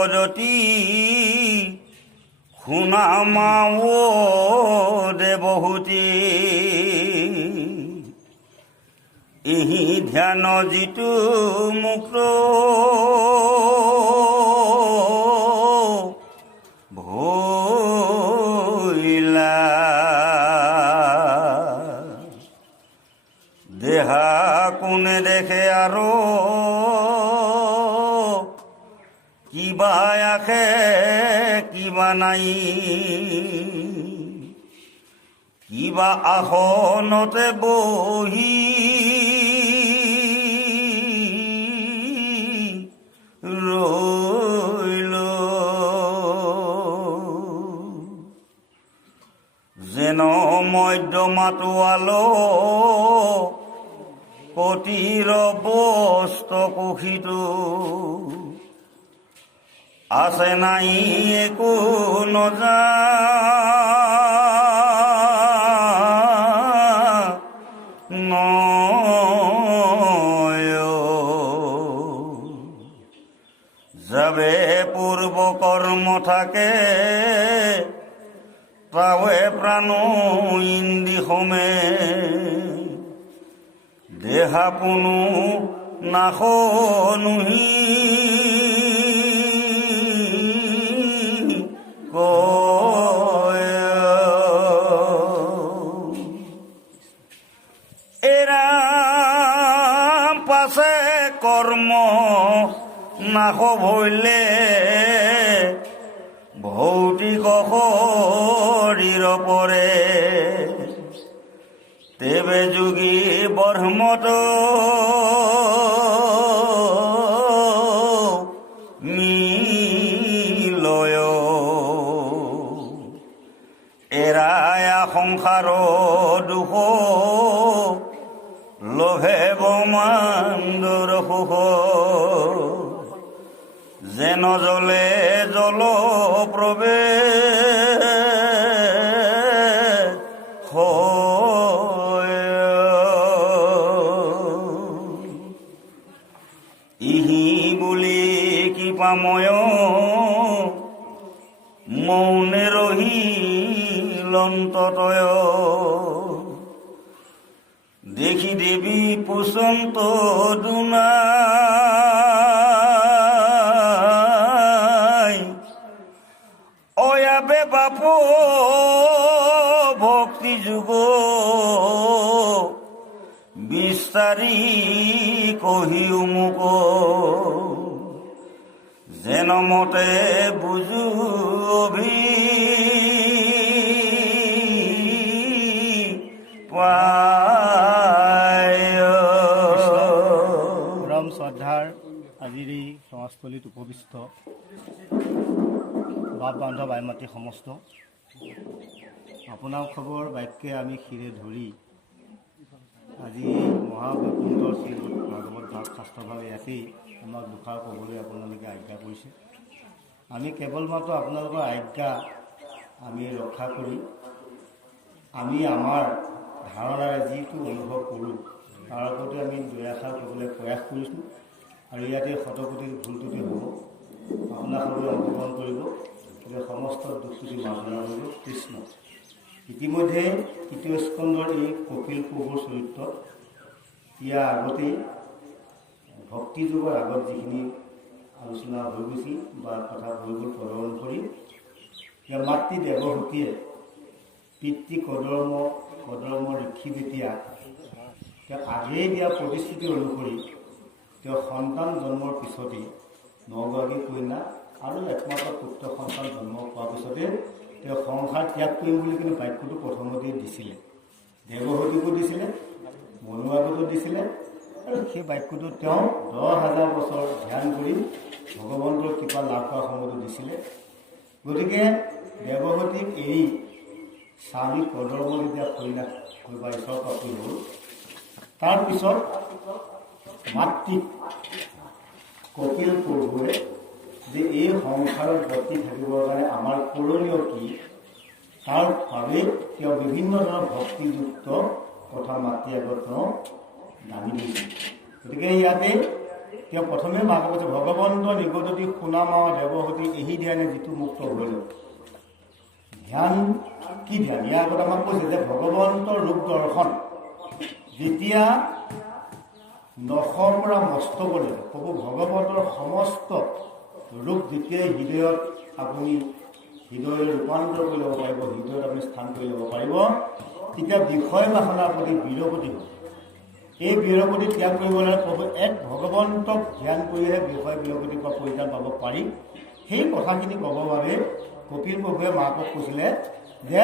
জগজতি শুনা মাও দেৱহূতি এহি ধ্যান যিটো মুক্ত ভৈলা দেহা কোনে দেখে আৰু কিবা আখে কিবা নাই কিবা আসনতে বহি ৰৈল যেন মধ্য মাতোৱাল কটিৰ বস্ত কুশিটো আছে নাই একো নজা যাবে পূৰ্ব কৰ্ম থাকে তাৱে প্ৰাণ ইন্দি হোমে দেহা পুনু নাখনুহি এৰাম পাছে কৰ্ম নাশ ভইলে ভৌতিক শৰীৰ পৰে তেবে যোগী ব্ৰহ্মত মিলয় এৰায়া সংসাৰ দুখ লোভে বমান্দৰ সুখ যেন জলে জল প্ৰৱেশ ইহি বুলি কি পাময় মৌনে ৰহিলন্ততয় দেখি দেবী পুষন্ত দুনা অয়াবে বাপ ভক্তি যুগ বিস্তাৰি কহিও মুক যেন মতে বুঝু অভি পৰম শ্ৰদ্ধাৰ আজিৰ এই সমাজস্থলীত উপবিষ্ট বাপ বান্ধৱ আই মাতৃ সমস্ত আপোনাৰ খবৰ বাক্যে আমি শিৰে ধৰি আজি মহাবৈকুণ্ঠৰ শ্ৰী ভাগৱত ভাগ শাস্ত্ৰভাগ ইয়াতেই আমাক দুষাৰ ক'বলৈ আপোনালোকে আজ্ঞা কৰিছে। আমি কেৱল মাত্ৰ আপোনালোকৰ আজ্ঞা আমি ৰক্ষা কৰি আমি আমাৰ ধাৰণাৰে যিটো অনুভৱ কৰোঁ তাৰ ওপৰতে আমি দুআষাৰ ক'বলৈ প্ৰয়াস কৰিছোঁ আৰু ইয়াতে শতকোটিৰ ভুলটোতে হ'ব আপোনাক সকলোৱে অংশগ্ৰহণ কৰিব গতিকে সমস্ত দুখটোটি মাৰ্জনা কৰিব কৃষ্ণ। ইতিমধ্যে তৃতীয় স্কন্ধৰ এই কপিল প্ৰভুৰ চৰিত্ৰত ইয়াৰ আগতেই ভক্তি যুগৰ আগত যিখিনি আলোচনা হৈ গৈছিল বা কথা হৈ গ'ল তদৰ অনুসৰি ইয়াৰ মাতৃ দেৱহূতিয়ে পিতৃ কদৰ্ম ঋষি যেতিয়া তেওঁ আগেয়ে দিয়া প্ৰতিশ্ৰুতি অনুসৰি তেওঁ সন্তান জন্মৰ পিছতেই 9গৰাকী কন্যা আৰু একমাত্ৰ পুত্ৰ সন্তান জন্ম পোৱাৰ পিছতে তেওঁ সংসাৰ ত্যাগ কৰিম বুলি কিন্তু বাক্যটো প্ৰথমতেই দিছিলে। দেৱহূতিকো দিছিলে, মনুৱাকো দিছিলে আৰু সেই বাক্যটো তেওঁ 10,000 বছৰ ধ্যান কৰি ভগৱন্তৰ কৃপা লাভ কৰাৰ সময়তো দিছিলে। গতিকে দেৱহূতিক এৰি স্বামী কদৰ্ম যেতিয়া কন্যা বা ঈশ্বৰ প্ৰাপ্তি হ'ল তাৰপিছত মাতৃক কপিল প্ৰভুৱে যে এই সংসাৰত বৰ্তি থাকিবৰ কাৰণে আমাৰ কৰণীয় কি তাৰ বাবে তেওঁ বিভিন্ন ধৰণৰ ভক্তিযুক্ত কথা মাতৃ আগত তেওঁ দাবী দিছিল। গতিকে ইয়াতে তেওঁ প্ৰথমে মাকক কৈছে ভগৱন্ত নিগদতি শুনা মাৱা দেৱহতী এহি ধ্যানে যিটো মুক্ত হৈল। ধ্যান কি ধ্যান? ইয়াৰ আগত আমাক কৈছে যে ভগৱন্তৰ ৰূপ দৰ্শন যেতিয়া নখৰ পৰা মস্তকলৈ প্ৰভু ভগৱন্তৰ সমস্ত ৰূপ যেতিয়াই হৃদয়ত আপুনি হৃদয়লৈ ৰূপান্তৰ কৰি ল'ব পাৰিব, হৃদয়ত আপুনি স্থান কৰি ল'ব পাৰিব, তেতিয়া বিষয় বাসনাৰ প্ৰতি বিৰপতি হ'ব। এই বিৰপতি ত্যাগ কৰিবলৈ প্ৰভু এক ভগৱন্তক ধ্যান কৰিহে বিষয় বিৰপতিৰ পৰা পৰিত্ৰাণ পাব পাৰি। সেই কথাখিনি ক'বৰ বাবে কপিল প্ৰভুৱে মাকক কৈছিলে যে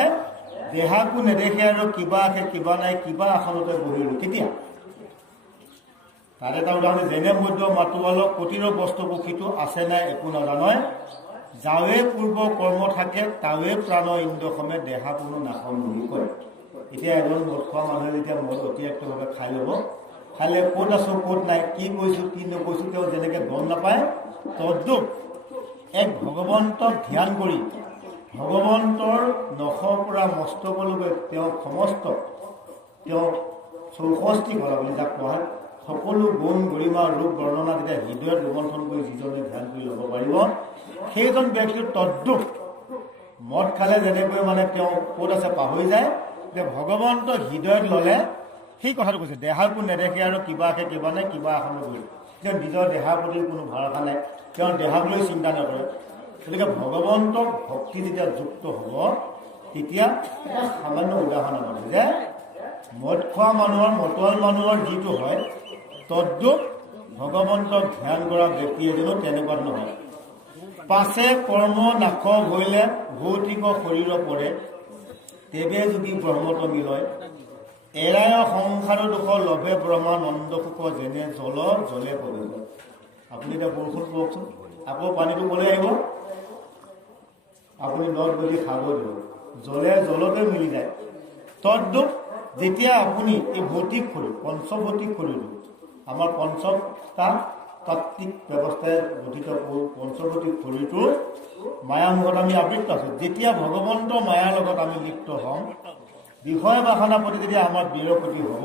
দেহাকো নেদেখে আৰু কিবা আছে কিবা নাই, কিবা আসনতে বহিলোঁ। কেতিয়া? তাত এটা উদাহৰণ, যেনে মধ্য মাতোৱালক প্ৰতিৰো বস্তু পক্ষীটো আছে নাই একো নাজানয়, যাৱে পূৰ্ব কৰ্ম থাকে তাৱে প্ৰাণ ইন্দ্ৰসমে দেহা কোনো নাশন বুলি কয়। এতিয়া এজন মদ খোৱা মানুহে যেতিয়া মদ অতিৰিক্তভাৱে খাই ল'ব, খালে ক'ত আছোঁ ক'ত নাই, কি কৈছোঁ কি নকৈছোঁ তেওঁ যেনেকৈ গম নাপায়, তদ্ৰূপ এক ভগৱন্তক ধ্যান কৰি ভগৱন্তৰ নখৰ পৰা মস্তকলৈকে তেওঁ সমস্ত তেওঁ 64 কলা বুলি যাক কোৱা হয়, সকলো গুণ গৰিমা ৰূপ বৰ্ণনা যেতিয়া হৃদয়ত ৰোমন্থন কৰি যিজনে ধ্যান কৰি ল'ব পাৰিব, সেইজন ব্যক্তিৰ তদ্ৰূপ মদ খালে যেনেকৈ মানে তেওঁ ক'ত আছে পাহৰি যায়, যে ভগৱন্ত হৃদয়ত ল'লে সেই কথাটো কৈছে দেহাকো নেদেখে আৰু কিবা আছে কিবা নাই, কিবা আসন কৰি তেওঁ নিজৰ দেহাৰ প্ৰতি কোনো ভৰসা নাই, তেওঁ দেহাক লৈ চিন্তা নকৰে। গতিকে ভগৱন্তক ভক্তি যেতিয়া যুক্ত হ'ব, তেতিয়া সামান্য উদাহৰণ আছে যে মদ খোৱা মানুহৰ মতোৱাল মানুহৰ যিটো হয় তদ্ৰূপ ভগৱন্তক ধ্যান কৰা ব্যক্তি এজনো তেনেকুৱা নহয়। পাছে কৰ্ম নাশ হৈলে ভৌতিক শৰীৰ পৰে, তেৱে যদি ব্ৰহ্মত মিলয়, এৰাই সংসাৰ দুখ লভে ব্ৰহ্মানন্দ সুখ যেনে জল জলে পৰে। আপুনি এতিয়া বৰষুণ কওকচোন, আকৌ পানীটো ক'লৈ আহিব? আপুনি নদ বুলি খাব দিব, জলে জলতে মিলি যায়। তদ্ৰূপ যেতিয়া আপুনি এই ভৌতিক শৰীৰ পঞ্চভৌতিক শৰীৰটো আমাৰ পঞ্চটা তাত্ত্বিক ব্যৱস্থাই গঠিত পঞ্চভৌতিক শৰীৰটো মায়ামোহত আমি আবৃত্ত আছোঁ, যেতিয়া ভগৱন্ত মায়াৰ লগত আমি লিপ্ত হ'ম, বিষয় বাসনাৰ প্ৰতি যেতিয়া আমাৰ বিৰপতি হ'ব,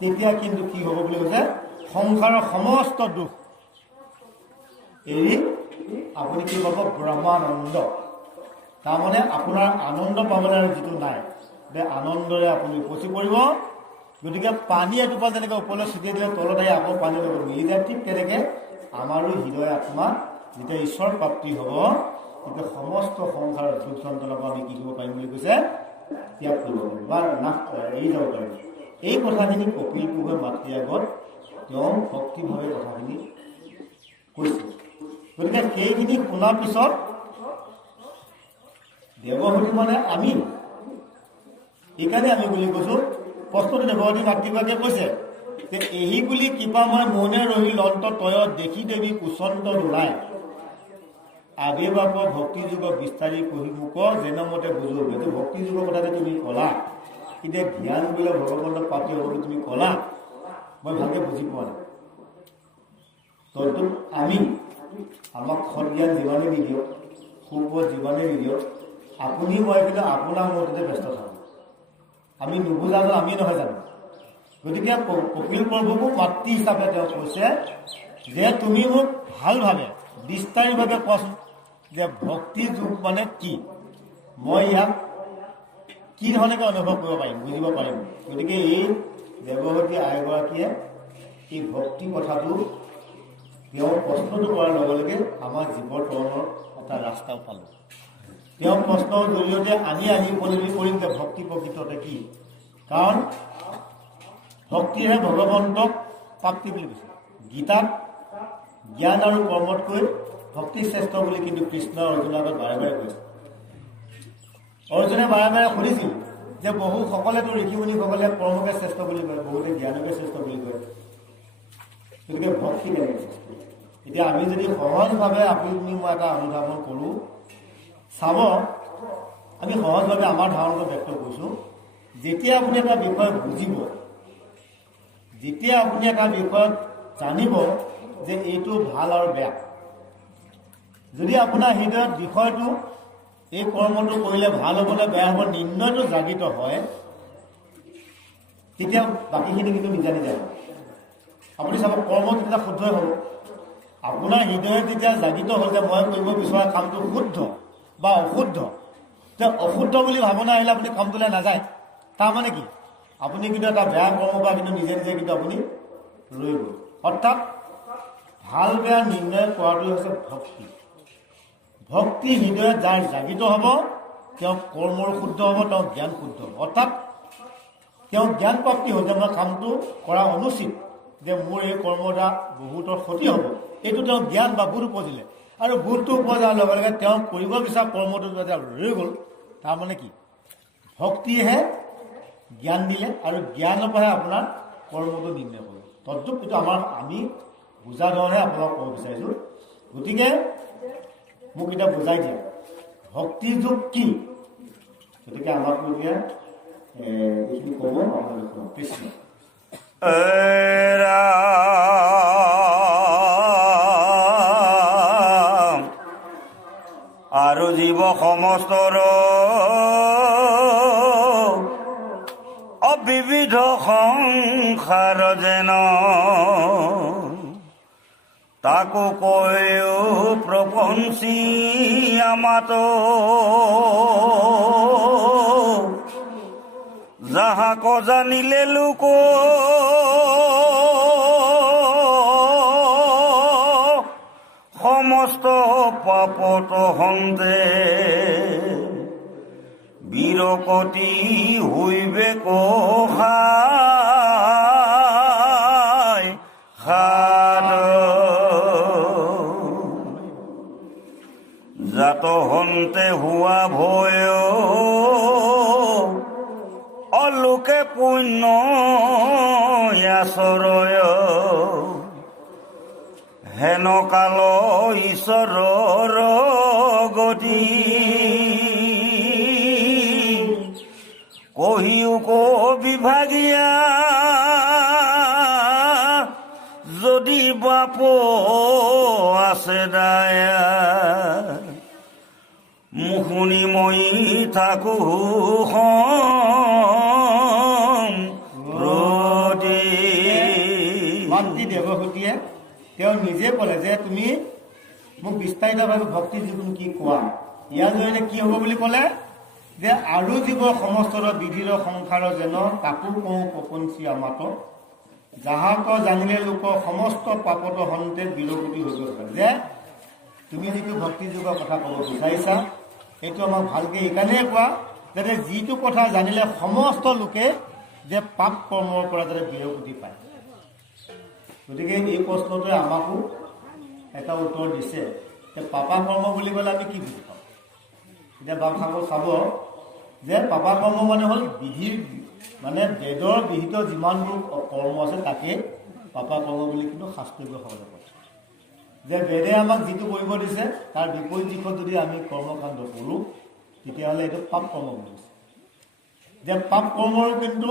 তেতিয়া কিন্তু কি হ'ব বুলি কৈছে, সংসাৰৰ সমস্ত দুখ এৰি আপুনি কি পাব? ব্ৰহ্মানন্দ। তাৰমানে আপোনাৰ আনন্দ পাবলৈ আৰু যিটো নাই, আনন্দৰে আপুনি উপচি পৰিব। গতিকে পানী এটোপা যেনেকৈ ওপৰলৈ ছটিয়াই দিলে তলত আহি আকৌ পানীৰ লগত মিলি যায়, ঠিক তেনেকৈ আমাৰো হৃদয় আত্মা যেতিয়া ঈশ্বৰ প্ৰাপ্তি হ'ব, তেতিয়া সমস্ত সংসাৰৰ দুখ যন্ত্ৰণাৰ পৰা আমি কি কৰিব পাৰিম বুলি কৈছে, ত্যাগ কৰিব পাৰিম বা নাশ এৰি যাব পাৰিম। এই কথাখিনি কপিল প্ৰভুৱে মাতৃ আগত তেওঁ ভক্তিভাৱে কথাখিনি কৈছে। গতিকে সেইখিনি শুনাৰ পিছত দেৱহতী মানে আমি, সেইকাৰণে আমি বুলি কৈছোঁ, প্ৰশ্নটো দেৱহতী মাতৃগৰাকীয়ে কৈছে যে এহি বুলি কৃপা মই মনে ৰহি লন্ত তয় দেখি দেৱী কুচন্ত নোলাই, আবিৰ্ভাৱ ভক্তি যুগ বিস্তাৰী কহি মোক যেনমতে বুজো। এইটো ভক্তি যুগৰ কথা যে তুমি ক'লা, এতিয়া ধ্যান কৰিলে ভগৱন্তক প্ৰাপ্তি হ'ব বুলি তুমি ক'লা, মই ভালকৈ বুজি পোৱা নাই। তদ্ৰূপ আমি আমাক সৎ জ্ঞান যিমানেই নিদিয়ক, সুপথ যিমানেই নিদিয়ক, আপুনি মই কিন্তু আপোনাৰ মতে ব্যস্ত থাকোঁ, আমি নুবুজানো আমি নহয় জানো? গতিকে কপিল প্ৰভুকো মাতৃ হিচাপে তেওঁ কৈছে যে তুমি মোক ভালভাৱে বিস্তাৰিতভাৱে কোৱাচোন যে ভক্তি যুগ মানে কি, মই ইয়াক কি ধৰণেকৈ অনুভৱ কৰিব পাৰিম, বুজিব পাৰিম। গতিকে এই দেৱহতী আইগৰাকীয়ে এই ভক্তি কথাটো তেওঁ প্ৰশ্নটো কৰাৰ লগে লগে আমাৰ জীৱৰ তৰণৰ এটা ৰাস্তাও পালোঁ। তেওঁ প্ৰশ্নৰ জৰিয়তে আমি উপলব্ধি কৰিম যে ভক্তি প্ৰকৃততে কি, কাৰণ ভক্তিৰে ভগৱন্তক প্ৰাপ্তি বুলি কৈছে। গীতাত জ্ঞান আৰু কৰ্মতকৈ ভক্তি শ্ৰেষ্ঠ বুলি কিন্তু কৃষ্ণ অৰ্জুনৰ আগত বাৰে বাৰে কৈছে। অৰ্জুনে বাৰে বাৰে সুধিছিল যে সকলেতো ঋষিমুনিসকলে কৰ্মকে শ্ৰেষ্ঠ বুলি কয়, বহুতে জ্ঞানকে শ্ৰেষ্ঠ বুলি কয়, গতিকে ভক্তি কেনেকৈ শ্ৰেষ্ঠ? এতিয়া আমি যদি সহজভাৱে আপুনি মই এটা অনুধাৱন কৰোঁ, চাব আমি সহজভাৱে আমাৰ ধাৰণাটো ব্যক্ত কৰিছোঁ। যেতিয়া আপুনি এটা বিষয় বুজিব, যেতিয়া আপুনি এটা বিষয়ত জানিব যে এইটো ভাল আৰু বেয়া, যদি আপোনাৰ হৃদয়ত বিষয়টো এই কৰ্মটো কৰিলে ভাল হ'ব নে বেয়া হ'ব নিৰ্ণয়টো জাগৃত হয়, তেতিয়া বাকীখিনি কিন্তু নিজা নিজা হয়। আপুনি চাব কৰ্ম তেতিয়া শুদ্ধই হ'ব। আপোনাৰ হৃদয়ে যেতিয়া জাগিত হ'ল যে মই কৰিব বিচৰা কামটো শুদ্ধ বা অশুদ্ধ, যে অশুদ্ধ বুলি ভাৱনা আহিলে আপুনি কামটোলৈ নাযায়। তাৰমানে কি আপুনি কিন্তু এটা বেয়া কৰ্ম বা কিন্তু নিজে নিজে কিন্তু আপুনি ৰৈ গ'ল। অৰ্থাৎ ভাল বেয়া নিৰ্ণয় কৰাটোৱে হৈছে ভক্তি। ভক্তি হৃদয়ত যাৰ জাগিত হ'ব তেওঁ কৰ্মৰ শুদ্ধ হ'ব, তেওঁ জ্ঞান শুদ্ধ হ'ব। অৰ্থাৎ তেওঁ জ্ঞান প্ৰাপ্তি হ'ল যে মই কামটো কৰা অনুচিত, যে মোৰ এই কৰ্মৰ দ্বাৰা বহুতৰ ক্ষতি হ'ব, এইটো তেওঁ জ্ঞান বা বোধ উপজিলে। আৰু বোধটো উপজাৰ লগে লগে তেওঁ কৰিব বিচৰা কৰ্মটো যেতিয়া ৰৈ গ'ল, তাৰমানে কি ভক্তিয়েহে জ্ঞান দিলে আৰু জ্ঞানৰ পৰাহে আপোনাৰ কৰ্মটো নিৰ্ণয় কৰিব। তদ্ৰূপ এইটো আমি বুজা ধৰণে আপোনাক ক'ব বিচাৰিছোঁ। গতিকে মোক এতিয়া বুজাই দিয়া ভক্তি যোগ কি। গতিকে আমাক এতিয়া এইখিনি ক'ব আপোনালোকে কৃষ্ণ। আৰু জীৱ সমস্তৰ অবিবিধ সংসাৰ যেন তাকো কৈও প্ৰপঞ্চী আমাত যাহাক জানিলে লোক সমস্ত পাপত হন্তে বিৰকতি হইবে কহায় হাত জাত হন্তে হোৱা ভয় অলোকে পুণ্য আচৰয় হেন কাল ঈশ্বৰৰ গতি কহিও বিভাগীয়া যদি বাপ আছে দায়া মুখুনি মই থাকো মাতৃ দেৱহূতিয়ে তেওঁ নিজে ক'লে যে তুমি মোক বিস্তাৰিতভাৱে ভক্তি জীৱন কি কোৱা। ইয়াৰ জৰিয়তে কি হ'ব বুলি ক'লে যে আৰু জীৱ সমস্তৰ বিধিৰ সংসাৰ যেন তাকো কওঁ প্ৰপঞ্চী আমাত যাহাক জানিলে লোক সমস্ত পাপত হন্তে বিৰকতি হৈ গ'ল। যে তুমি যিটো ভক্তি যুগৰ কথা ক'ব বিচাৰিছা এইটো আমাক ভালকৈ এইকাৰণে কোৱা যাতে যিটো কথা জানিলে সমস্ত লোকে যে পাপ কৰ্মৰ পৰা যাতে বিৰকতি পায়। গতিকে এই প্ৰশ্নটোৱে আমাকো এটা উত্তৰ দিছে যে পাপা কৰ্ম বুলি ক'লে আমি কি বুজি পাওঁ। এতিয়া বামসাগৰ চাব যে পাপা কৰ্ম মানে হ'ল বিধিৰ মানে বেদৰ বিহিত যিমানবোৰ কৰ্ম আছে তাকে পাপা কৰ্ম বুলি কিন্তু শাস্ত্ৰীয়সকলে কয়। যে বেদে আমাক যিটো কৰিব দিছে তাৰ বিপৰীত দিশত যদি আমি কৰ্মকাণ্ড কৰোঁ তেতিয়াহ'লে এইটো পাপ কৰ্ম বুলি কৈছে। যে পাপ কৰ্মৰ কিন্তু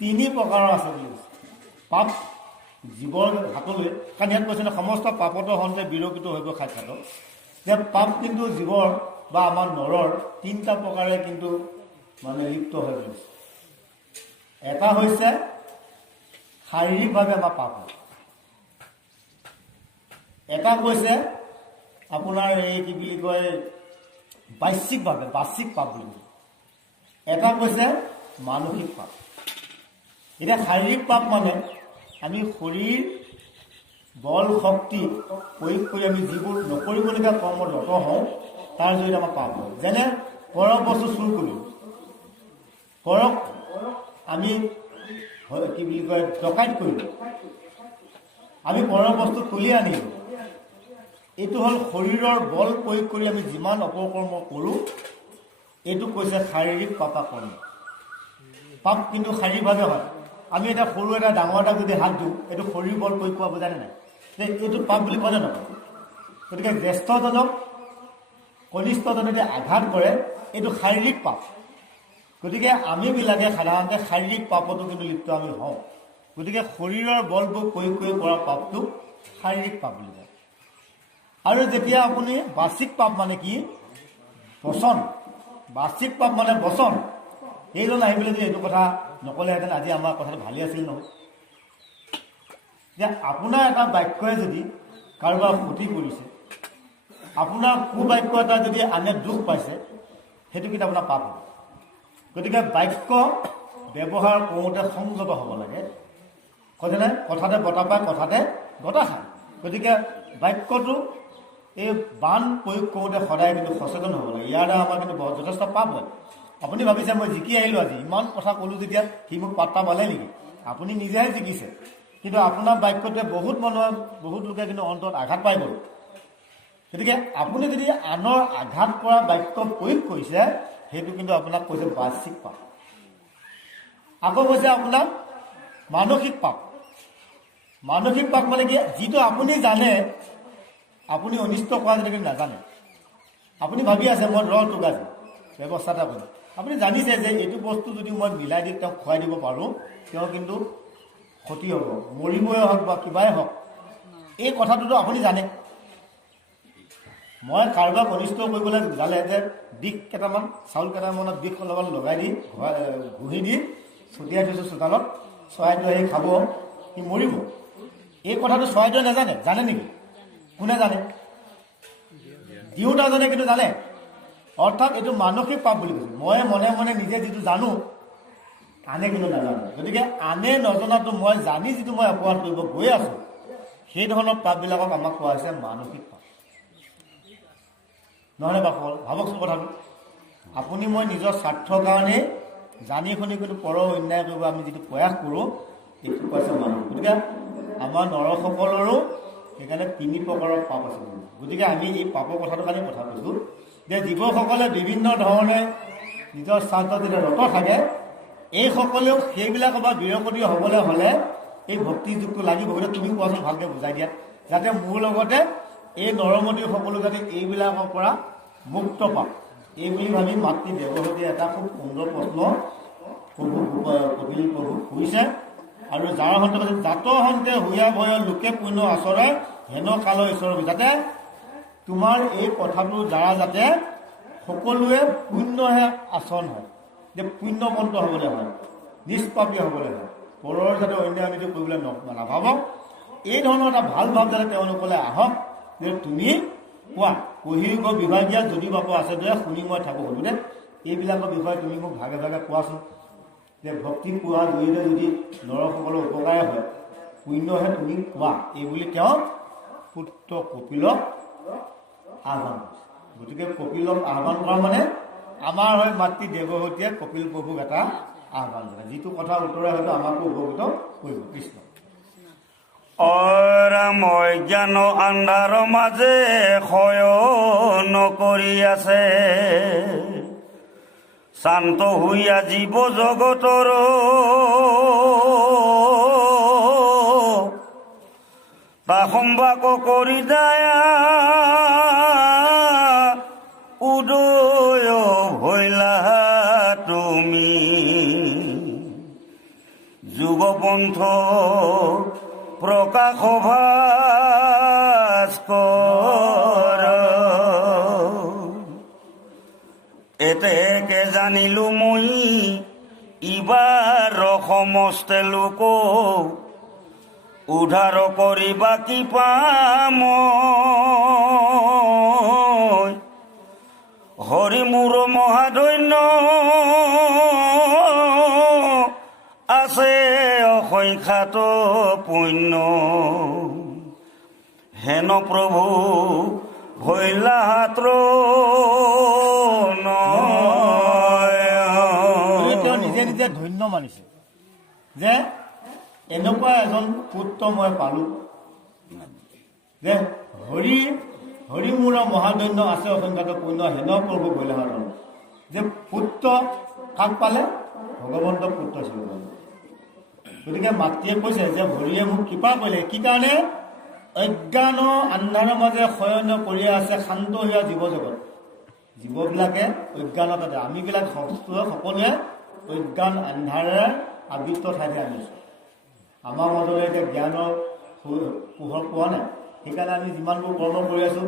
3 প্ৰকাৰৰ আছে বুলি কৈছে। পাপ জীৱৰ হাতলৈ, কাৰণ ইয়াত কৈছে সমস্ত পাপত হন্তে বিৰকিত হৈ গৈ সাক্ষাৎ যে পাপ কিন্তু জীৱৰ বা আমাৰ নৰৰ 3টা প্ৰকাৰে কিন্তু মানে লিপ্ত হৈ গৈছে। এটা হৈছে শাৰীৰিকভাৱে আমাৰ পাপ হয়, এটা কৈছে আপোনাৰ এই কি বুলি কয় বাহ্যিকভাৱে বাচিক পাপ বুলি কয়, এটা কৈছে মানসিক পাপ। এতিয়া শাৰীৰিক পাপ মানে আমি শৰীৰ বল শক্তি প্ৰয়োগ কৰি আমি যিবোৰ নকৰিবলগীয়া কৰ্মত ৰত হওঁ তাৰ জৰিয়তে আমাৰ পাপ হয়। যেনে পৰক বস্তু চুৰ কৰিলোঁ, পৰক আমি কি বুলি কয় ডকাইত কৰিলোঁ, আমি পৰৰ বস্তু তুলি আনিলোঁ। এইটো হ'ল শৰীৰৰ বল প্ৰয়োগ কৰি আমি যিমান অপকৰ্ম কৰোঁ এইটো কৈছে শাৰীৰিক পাপা কৰ্ম। পাপ কিন্তু শাৰীৰিকভাৱে হয়। আমি এটা সৰু এটা ডাঙৰ এটা যদি হাত দিওঁ এইটো শৰীৰ বল প্ৰয়োগ কৰা বুজানে নাই যে এইটো পাপ বুলি কয় নকয়। গতিকে জ্যেষ্ঠজনক কনিষ্ঠজনে যদি আঘাত কৰে এইটো শাৰীৰিক পাপ। গতিকে আমিবিলাকে সাধাৰণতে শাৰীৰিক পাপতো কিন্তু লিপ্ত আমি হওঁ। গতিকে শৰীৰৰ বলবোৰ প্ৰয়োগ কৰি কৰা পাপটো শাৰীৰিক পাপ বুলি কয়। আৰু যেতিয়া আপুনি বাচিক পাপ মানে কি বচন, বাচিক পাপ মানে বচন, এইজন আহিবলৈ যদি এইটো কথা নক'লেহেঁতেন আজি আমাৰ কথাটো ভালেই আছিল নহয়। যে আপোনাৰ এটা বাক্যই যদি কাৰোবাৰ ক্ষতি কৰিছে, আপোনাৰ কুবাক্য এটা যদি আনে দুখ পাইছে, সেইটো কিন্তু আপোনাৰ পাপ হ'ব। গতিকে বাক্য ব্যৱহাৰ কৰোঁতে সংযত হ'ব লাগে। কৈছেনে কথাতে বতা পায়, কথাতে বতা খায়। গতিকে বাক্যটো এই বান প্ৰয়োগ কৰোঁতে সদায় কিন্তু সচেতন হ'ব লাগে। ইয়াৰ দ্বাৰা আমাৰ কিন্তু যথেষ্ট পাপ হয়। আপুনি ভাবিছে মই জিকি আহিলোঁ আজি, ইমান কথা ক'লোঁ যেতিয়া সি মোক পাত্তা পালে নেকি? আপুনি নিজেহে জিকিছে, কিন্তু আপোনাৰ বাক্যটোৱে বহুত মানুহে বহুত লোকে কিন্তু অন্তৰত আঘাত পাই গ'ল। গতিকে আপুনি যদি আনৰ আঘাত কৰা বাক্য প্ৰয়োগ কৰিছে, সেইটো কিন্তু আপোনাক কৈছে বাৰ্ষিক পাপ। আকৌ কৈছে আপোনাক মানসিক পাপ। মানসিক পাপ মানে কি? যিটো আপুনি জানে আপুনি অনিষ্ট কৰা যদি কিন্তু নাজানে, আপুনি ভাবি আছে মই তোক আজি ব্যৱস্থা এটা কৰিম। আপুনি জানিছে যে এইটো বস্তু যদি মই মিলাই দি তেওঁক খুৱাই দিব পাৰোঁ, তেওঁ কিন্তু ক্ষতি হ'ব, মৰিবই হওক বা কিবাই হওক। এই কথাটোতো আপুনি জানে। মই কাৰোবাক অনিষ্ট কৰিবলৈ জানে যে বিষ কেইটামান, চাউল কেইটামানত বিষ অলপমান লগাই দি ঘঁহি দি ছটিয়াই থৈছোঁ চোতালত, চৰাইটো আহি খাব, সি মৰিব। এই কথাটো চৰাইটোৱে নাজানে। জানে নেকি? কোনে জানে? দিওঁতাজনে কিন্তু জানে। অৰ্থাৎ এইটো মানসিক পাপ বুলি কৈছোঁ। মই মনে মনে নিজে যিটো জানো, আনে কিন্তু নাজানে। গতিকে আনে নজনাটো মই জানি যিটো মই অপৰাধ কৰিব গৈ আছোঁ, সেই ধৰণৰ পাপবিলাকক আমাক কোৱা হৈছে মানসিক পাপ। নহ'লে বাপল ভাবকচোন কথাটো। আপুনি মই নিজৰ স্বাৰ্থৰ কাৰণে জানি শুনি কিন্তু পৰৰ অন্যায় কৰিব আমি যিটো প্ৰয়াস কৰোঁ, এইটো কৈছে মানসিক। গতিকে আমাৰ নৰসকলৰো সেইকাৰণে 3 প্ৰকাৰৰ পাপ আছে। গতিকে আমি এই পাপৰ কথাটোৰ কাৰণে কথা কৈছোঁ যে জীৱসকলে বিভিন্ন ধৰণে নিজৰ স্বাৰ্থত যেতিয়া ৰত থাকে, এইসকলেও সেইবিলাকৰ পৰা বিৰতি হ'বলৈ হ'লে এই ভক্তি যুগটো লাগিব। গতিকে তুমি কোৱাচোন, ভালকৈ বুজাই দিয়া, যাতে মোৰ লগতে এই নৰমতীসকলো যাতে এইবিলাকৰ পৰা মুক্ত পাওঁ। এই বুলি ভাবি মাতৃ দেৱহতীয়ে এটা খুব সুন্দৰ প্ৰশ্ন কপিল প্ৰভু কৰিছে। আৰু যাৰ সন্তে কৈছে, জাত সন্তে হুয়া ভয় লোকে পুণ্য আচৰে হেন কাল ঈশ্বৰৰ। যাতে তোমাৰ এই কথাটো দ্বাৰা যাতে সকলোৱে পুণ্যহে আচৰণ হয়, যে পুণ্যমন্ত হ'বলৈ হয়, নিষ্পাপী হ'বলৈ হয়, পৰৰ যাতে অন্যায় নীতি কৰিবলৈ নাভাবক। এই ধৰণৰ এটা ভাল ভাৱ যাতে তেওঁলোকলৈ আহক, যে তুমি কোৱা কহিৰ্গ বিভাগীয় যদি বাপ আছে যে শুনি মই থাকোঁ। গতিকে এইবিলাকৰ বিষয়ে তুমি মোক ভাগে ভাগে কোৱাচোন, যে ভক্তি পোৱাৰ জৰিয়তে যদি নৰসকলৰ উপকাৰে হয়, পুণ্যহে তুমি কোৱা। এই বুলি তেওঁ পুত্ৰ কপিলক আহ্বান কৰিছে। গতিকে কপিলক আহ্বান কৰা মানে আমাৰ হয় মাতৃ দেৱহতীয়ে কপিল প্ৰভুক এটা আহ্বান জনায়, যিটো কথা উত্তৰে হয়তো আমাকো উপকৃত কৰিব। কৃষ্ণ। মই জ্ঞান আন্ধাৰ মাজে শয়ন কৰি আছে, শান্ত হইয়া জীৱ জগতৰ তা সম্ভাক কৰি দায়া উদয় ভৈলা তুমি যুগপন্থ প্ৰকাশ ভাস্কৰ। এতেকে জানিলো মই ইবাৰ সমস্তে লোক উদ্ধাৰ কৰিবা কি পাম হৰি মোৰ মহাদৈন্য আছে অসংখ্যাত পুণ্য হেন প্ৰভু ভৈলাত্ৰ তেওঁ নিজে নিজে ধন্য মানিছে যে এনেকুৱা এজন পুত্ৰ মই পালোঁ, যে হৰি মোৰ মহাদৈন্য আছে অসংখ্যাত পুণ্য হেন প্ৰভু ভৈলাত্ৰ। যে পুত্ৰ কাক পালে? ভগৱন্ত পুত্ৰ ছিল। গতিকে মাতৃয়ে কৈছে যে হৰিয়ে মোক কৃপা কৰিলে, কি কাৰণে? অজ্ঞান আন্ধাৰৰ মাজে শয়ন কৰি আছে শান্ত হোৱা জীৱ জগত। জীৱবিলাকে অজ্ঞানতাতে, আমিবিলাক সকলোৱে অজ্ঞান আন্ধাৰেৰে আবৃত্ত ঠাইতে আনিছোঁ। আমাৰ মাজলৈ এতিয়া জ্ঞানৰ পোহৰ পোৱা নাই। সেইকাৰণে আমি যিমানবোৰ কৰ্ম কৰি আছোঁ,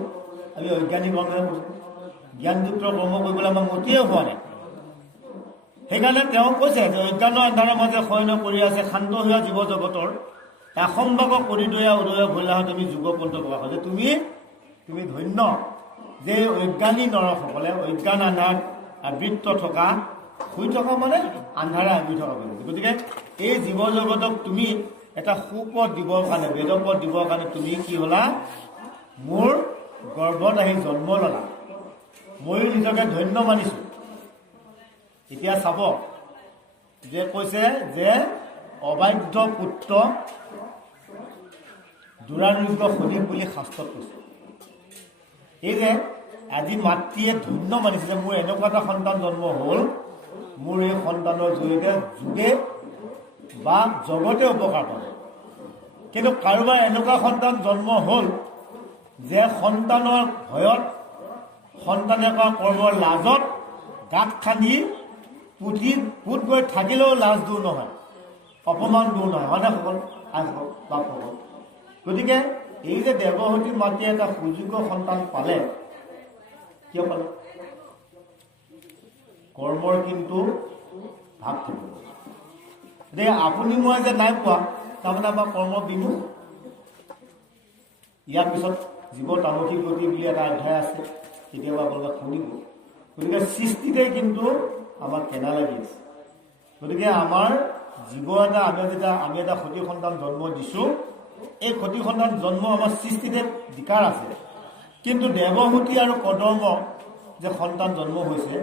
আমি অজ্ঞানী কৰ্মহে কৰিছোঁ। জ্ঞানযুক্ত কৰ্ম কৰিবলৈ আমাক মতিয়ে হোৱা নাই। সেইকাৰণে তেওঁ কৈছে যে অজ্ঞানৰ আন্ধাৰৰ মাজে শয়ন কৰি আছে শান্ত হোৱা জীৱ জগতৰ এসম্ভৱ কৰিদয়া উদয় ভৈলাহ তুমি যুগপন্থ কোৱা হয় যে তুমি ধন্য যে অজ্ঞানী নৰসকলে অজ্ঞান আন্ধাৰত আবৃত্ত থকা শুই থকা মানে আন্ধাৰে আগুৰি থকা বুলি। গতিকে এই জীৱ জগতক তুমি এটা সুপথ দিবৰ কাৰণে বেদপথ দিবৰ কাৰণে তুমি কি হ'লা মোৰ গৰ্ভত আহি জন্ম ল'লা। ময়ো নিজকে ধন্য মানিছোঁ। এতিয়া চাব যে কৈছে যে অবাধ্য পুত্ৰ দুৰাৰোগ্য সদীপ বুলি শাস্ত্ৰত কৈছে। এই যে আজি মাতৃয়ে ধন্য মানিছে যে মোৰ এনেকুৱা এটা সন্তান জন্ম হ'ল, মোৰ এই সন্তানৰ জৰিয়তে যুগে বা জগতে উপকাৰ পাব। কিন্তু কাৰোবাৰ এনেকুৱা সন্তান জন্ম হ'ল যে সন্তানৰ ভয়ত সন্তানে কৰা কৰ্মৰ লাজত গাঁত খান্দি পুত গৈ থাকিলেও লাজ দূৰ নহয়, অপমান দূৰ নহয়, হয়নে সকল বাপসকল? গতিকে এই যে দেৱহতী মাতৃয়ে এটা সুযোগ্য সন্তান পালে, কিয় পালে? কৰ্মৰ কিন্তু ভাগ থাকিব। গতিকে আপুনি মই যে নাই পোৱা তাৰমানে আমাৰ কৰ্ম বিমুখ। ইয়াৰ পিছত জীৱ তামসিক গতি বুলি এটা অধ্যায় আছে, কেতিয়াবা আপোনালোকে শুনিব। গতিকে সৃষ্টিতে কিন্তু আমাক কেনা লাগি আছে। গতিকে আমাৰ জীৱ এটা আমি এটা সতী সন্তান জন্ম দিছোঁ। এই সতী সন্তান জন্ম আমাৰ সৃষ্টিতে দিকাৰ আছে। কিন্তু দেৱহূতি আৰু কদৰ্ম যে সন্তান জন্ম হৈছে,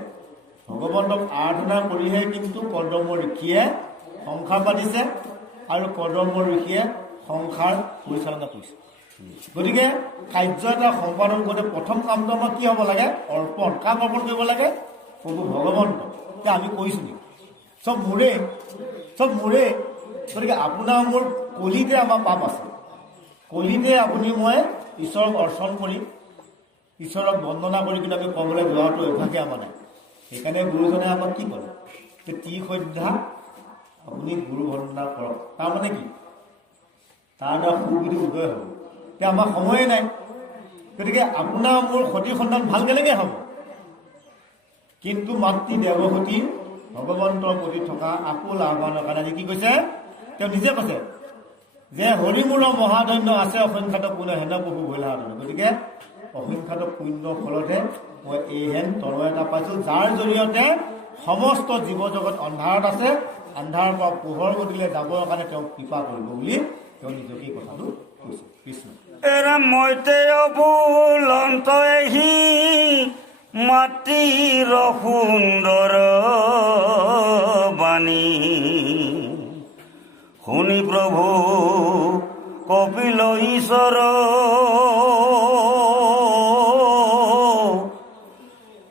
ভগৱন্তক আৰাধনা কৰিহে কিন্তু কদৰ্ম ঋষিয়ে সংসাৰ পাতিছে আৰু কদৰ্ম ঋষিয়ে সংসাৰ পৰিচালনা কৰিছে। গতিকে কাৰ্য এটা সম্পাদন কৰোঁতে প্ৰথম কামটো আমাৰ কি হ'ব লাগে? অৰ্পণ। কাক অৰ্পণ কৰিব লাগে? প্ৰভু ভগৱন্ত। এতিয়া আমি কৰিছোঁ নেকি? চব মোৰে। গতিকে আপোনাৰ মোৰ কলিতে আমাৰ পাপ আছে। কলিতে আপুনি মই ঈশ্বৰক অৰ্চন কৰি ঈশ্বৰক বন্দনা কৰি কিন্তু আমি ক'বলৈ যোৱাটো অভ্যাসে আমাৰ নাই। সেইকাৰণে গুৰুজনে আমাক কি ক'লে যে ত্ৰিসন্ধ্যা আপুনি গুৰু বন্দনা কৰক। তাৰমানে কি? তাৰ দ্বাৰা সুবিধি উদয় হ'ব। এতিয়া আমাৰ সময়ে নাই। গতিকে আপোনাৰ মোৰ সতী সন্তান ভাল কেনেকৈ হ'ব? কিন্তু মাতৃ দেৱহতী ভগৱন্তৰ প্ৰতি থকা আকুল আহ্বানৰ কাৰণে কি কৈছে? তেওঁ নিজে কৈছে যে হৰিমূৰ মহাধন্য আছে অসংখ্যাত পুণ্য হেন প্ৰভু ভৈলাহাতন। গতিকে অসংখ্যাত পুণ্যৰ ফলতহে মই এইহেন তল এটা পাইছোঁ, যাৰ জৰিয়তে সমস্ত জীৱ জগত অন্ধাৰত আছে, আন্ধাৰৰ পৰা পোহৰ গতিলে যাবৰ কাৰণে তেওঁক কৃপা কৰিব বুলি তেওঁ নিজকে কথাটো কৈছে। কৃষ্ণ এৰা মইতে অবুলন্ত এহি মাতৃৰ সুন্দৰ বাণী শুনি প্ৰভু কপিল ঈশ্বৰ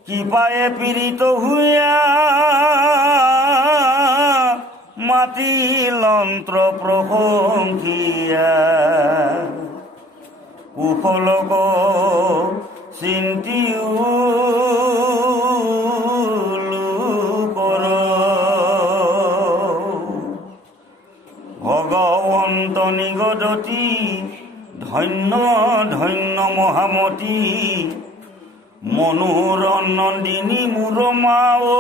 কৃপায়ে পীড়িত হুইয়া মাতি লন্ত্ৰ প্ৰশংসিয়া কুশলক চিন্তিও ভগৱন্ত নিগদতি ধন্য ধন্য মহামতী মনোৰঞ্জনী মোৰ মাও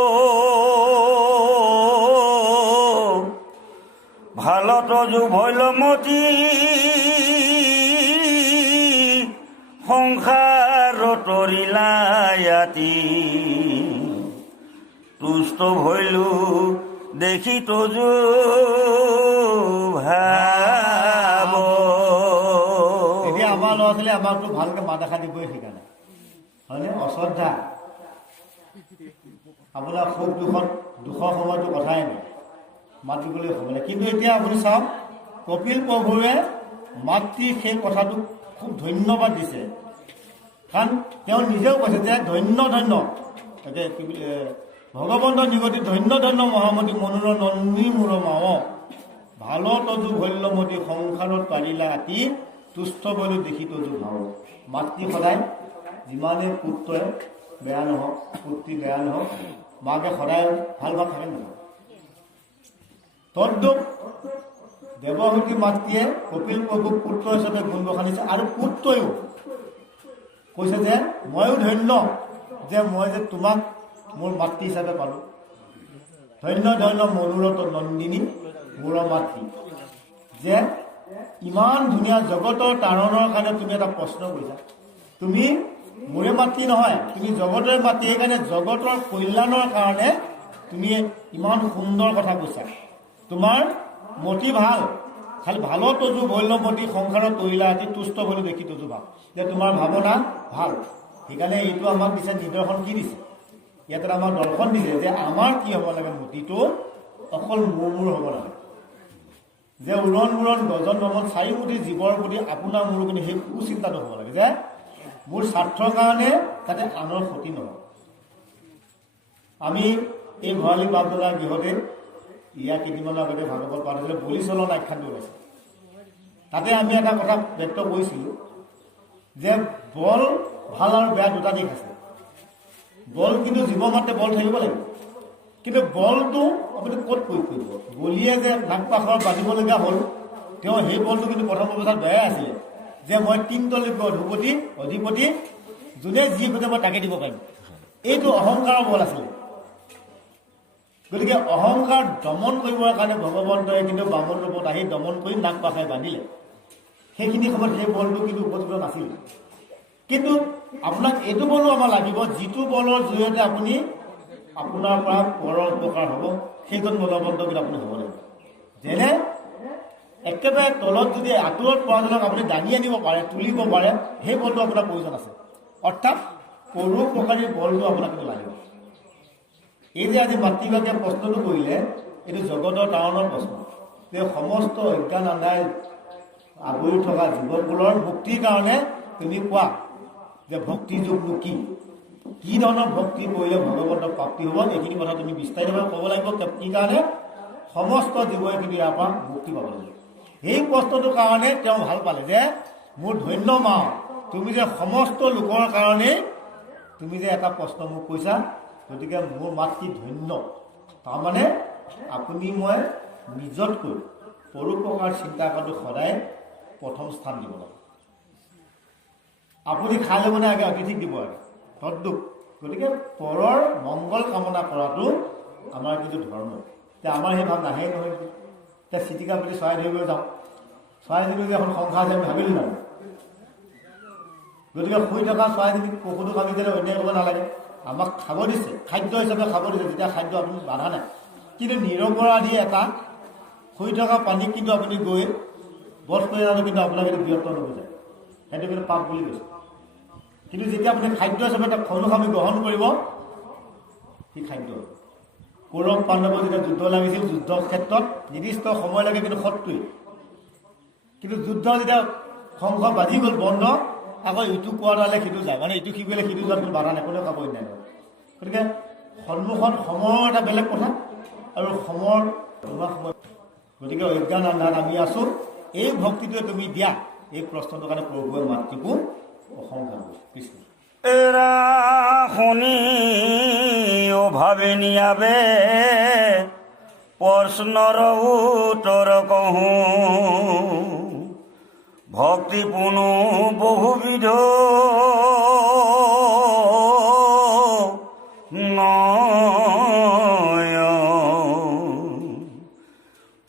ভালত ভৈলমতী সংসাৰ তৰিলায়াতি তুষ্ট ভৈলো দেখি তজু ভাব। এতিয়া আমাৰ ল'ৰা ছোৱালীয়ে আমাকতো ভালকৈ মাত এষাৰ দিবই শিকা নাই, হয়নে? অশ্ৰদ্ধা। আপোনাৰ সুখ দুখৰ সময়তো কথাই নাই, মাত দিবলৈ সময় নাই। কিন্তু এতিয়া আপুনি চাওক, কপিল প্ৰভুৱে মাতৃ সেই কথাটোক খুব ধন্যবাদ দিছে। কাৰণ তেওঁ নিজেও কৈছে যে ধন্য ধন্য তাকে ভগৱন্ত নিগতি ধন্য ধন্য মহামতী মনোৰঞ্জনী মোৰ মাও ভাল তজু ভৈল্যমতী সংসাৰত পাৰিলা আতি তুষ্ট বুলি দেখি তজু ভাও। মাতৃ সদায় যিমানেই পুত্ৰই বেয়া নহওক, পুত্ৰী বেয়া নহওক, মাকে সদায় ভাল ভাৱ থাকে নহয়। তদ্ৰূপ দেৱহতী মাতৃয়ে কপিল প্ৰভুক পুত্ৰ হিচাপে গুণ বখানিছে। আৰু পুত্ৰয়ো কৈছে যে ময়ো ধন্য যে মই যে তোমাক মোৰ মাতৃ হিচাপে পালোঁ। ধন্য ধন্য মনোৰথ নন্দিনী মোৰ মাতৃ, যে ইমান ধুনীয়া জগতৰ তাৰণৰ কাৰণে তুমি এটা প্ৰশ্ন কৰিছা। তুমি মোৰে মাতৃ নহয়, তুমি জগতৰে মাতৃ। সেইকাৰণে জগতৰ কল্যাণৰ কাৰণে তুমি ইমান সুন্দৰ কথা কৈছা। তোমাৰ মতি ভাল, খালি ভালৰ তজু ভৈল্যমতী সংসাৰত তৰিলা এটি তুষ্ট বুলি দেখি তজু ভাল, যে তোমাৰ ভাৱনা ভাল। সেইকাৰণে এইটো আমাক দিছে নিদৰ্শন। কি দিছে ইয়াত? আমাক দৰ্শন দিছে যে আমাৰ কি হ'ব লাগে, মতিটো অকল মোৰ হ'ব লাগে। যে উৰণ মূৰণ গজন ভ্ৰমণ চাৰিমুঠি জীৱৰ প্ৰতি আপোনাৰ মোৰ কিন্তু সেই কুচিন্তাটো হ'ব লাগে, যে মোৰ স্বাৰ্থৰ কাৰণে যাতে আনৰ ক্ষতি নহয়। আমি এই ভৰালী বাপজনাৰ গৃহতে ইয়াৰ কেইদিনমানৰ আগতে ভাগৱত পাঠ হৈছিলে, বলি চলন আখ্যানটো ওলাইছে। তাতে আমি এটা কথা ব্যক্ত কৰিছিলোঁ যে বল ভাল আৰু বেয়া দুটা দিশ আছে। বল কিন্তু জীৱ মাত্ৰে বল থাকিব লাগিব, কিন্তু বলটো আপুনি ক'ত প্ৰয়োগ কৰিব? বলিয়ে যে নাক পাখৰ বান্ধিবলগীয়া হ'ল, তেওঁ সেই বলটো কিন্তু প্ৰথম অৱস্থাত বেয়াই আছিলে, যে মই তিনতলিক অধিপতি, যোনে যি খোজে মই তাকে দিব পাৰিম। এইটো অহংকাৰৰ বল আছিলে। গতিকে অহংকাৰ দমন কৰিবৰ কাৰণে ভগৱন্তই কিন্তু বামন ৰূপত আহি দমন কৰি নাক পাখাই বান্ধিলে। সেইখিনি সময়ত সেই বলটো কিন্তু উপযুক্ত নাছিল। কিন্তু আপোনাক এইটো বলো আমাৰ লাগিব, যিটো বলৰ জৰিয়তে আপুনি আপোনাৰ পৰা পৰৰ উপকাৰ হ'ব, সেইজন বলৱন্ত কিন্তু আপুনি হ'ব লাগিব। যেনে একেবাৰে তলত যদি আঁতৰত পৰাজনক আপুনি দাঙি আনিব পাৰে, তুলিব পাৰে, সেই বলটো আপোনাৰ প্ৰয়োজন আছে। অৰ্থাৎ পৰোপকাৰী বলটো আপোনাক কিন্তু লাগিব। এই যে আজি মাতৃগৰাকীয়ে প্ৰশ্নটো কৰিলে, এইটো জগতৰ তাৰণৰ প্ৰশ্ন, যে সমস্ত অজ্ঞান আন্ধাৰ আগুৰি থকা জীৱকুলৰ মুক্তিৰ কাৰণে তুমি কোৱা যে ভক্তি যোগনো কি, কি ধৰণৰ ভক্তি কৰিলে ভগৱন্তৰ প্ৰাপ্তি হ'ব, এইখিনি কথা তুমি বিস্তাৰিতভাৱে ক'ব লাগিব। কি কাৰণে? সমস্ত জীৱই কিন্তু ইয়াৰ পৰা মুক্তি পাব লাগিব। সেই প্ৰশ্নটোৰ কাৰণে তেওঁ ভাল পালে, যে মোৰ ধন্য মা, তুমি যে সমস্ত লোকৰ কাৰণেই তুমি যে এটা প্ৰশ্ন মোক কৈছা, গতিকে মোৰ মাতৃ ধন্য। তাৰমানে আপুনি মই নিজতকৈ পৰোপকাৰ চিন্তা কৰাটো সদায় প্ৰথম স্থান দিব লাগে। আপুনি খাই ল'বনে আগে অতিথিক দিব লাগে, তদ্দুপ। গতিকে পৰৰ মংগল কামনা কৰাটো আমাৰ কিন্তু ধৰ্ম। এতিয়া আমাৰ সেই ভাৱ নাহেই নহয়। এতিয়া চিটিকা পাতি চৰাই ধৰিবলৈ যাওঁ, চৰাইজনী যে এখন সংসাৰ আছে আমি ভাবিলোঁ নাই। গতিকে শুই থকা চৰাইজনীক পশুটোক আমি যাতে অন্যায় কৰিব নালাগে, আমাক খাব দিছে, খাদ্য হিচাপে খাব দিছে, যেতিয়া খাদ্য আপুনি বাধা নাই। কিন্তু নিৰপৰাধী এটা শুই থকা পানীক কিন্তু আপুনি গৈ বধ কৰি জানো, কিন্তু আপোনাক সেইটো বীৰত্ব নবুজায়, সেইটো কিন্তু পাপ বুলি কৈছে। কিন্তু যেতিয়া আপুনি খাদ্য হিচাপে এটা খনুখামি গ্ৰহণ কৰিব, সি খাদ্য। কৌৰৱ পাণ্ডৱৰ যেতিয়া যুদ্ধ লাগিছিল, যুদ্ধৰ ক্ষেত্ৰত নিৰ্দিষ্ট সময় লাগে কিন্তু শত্ৰুৱে, কিন্তু যুদ্ধ যেতিয়া সংঘ বাজি গ'ল বন্ধ, আকৌ ইটো কোৱাটালে সিটো যায়, মানে ইটো সি গ'লে সিটো যোৱাত কোনো বাধা নাই, কোনেও কাপোৰ নাই। গতিকে সন্মুখত সময়ৰ এটা বেলেগ কথা আৰু সময়ৰ সময়। গতিকে অজ্ঞান আন্ধাৰত আমি আছোঁ, এই ভক্তিটোৱে তুমি দিয়া, এই প্ৰশ্নটোৰ কাৰণে প্ৰভুৱে মাতৃকো প্ৰশংসা কৰিছে। কৃষ্ণ এৰা শুনি ভাবে নিয়াবে, প্ৰশ্নৰ উত্তৰ কহোঁ, ভক্তি পুনু বহুবিধ নয়,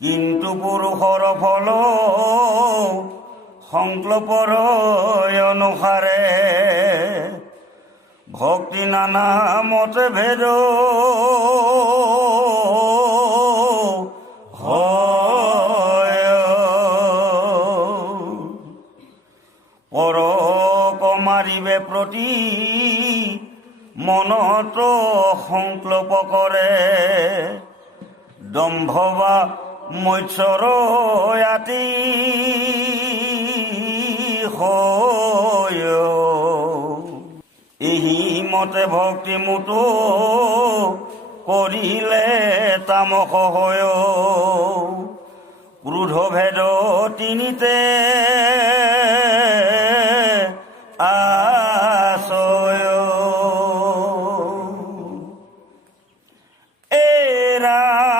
কিন্তু পুৰুষৰ ফল সংকল্পৰ অনুসাৰে, ভক্তি নানা মতে ভেদ হয়, পৰক মাৰিবে প্ৰতি মনত সংকল্প কৰে, দম্ভ বা মৎসৰ আতি হয়, এই মতে ভক্তি মুটো কৰিলে তামস হয়, ক্ৰোধ ভেদ তিনিতে আশয়,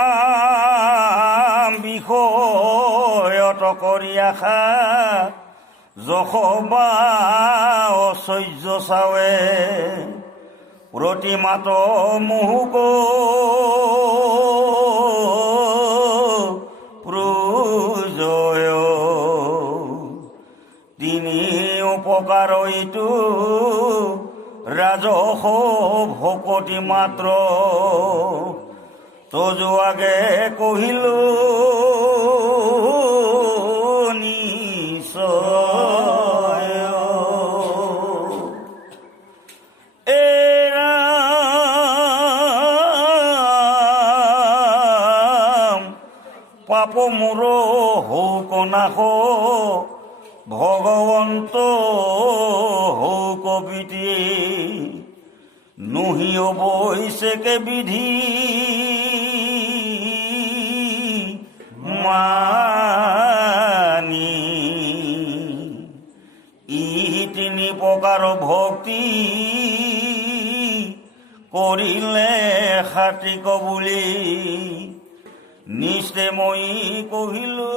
এৰাম বিষয়ত কৰি আশা, যশোবা ঐশ্বৰ্য চাৱে, প্ৰতিমাত মোহক প্ৰজয়, প্ৰকাৰ ইটো ৰাজস ভকতি মাত্ৰ তোজোৱাগে কহিলো নিশ্চয় পাপ মোর হৌক নাশ ভগবন্ত হৌক বিধি নুহিও বৈশেকে বিধি মানি ই তিনি প্রকার ভক্তি করিলে খাটিক বুলি নিশ্চয় মই কহিলো।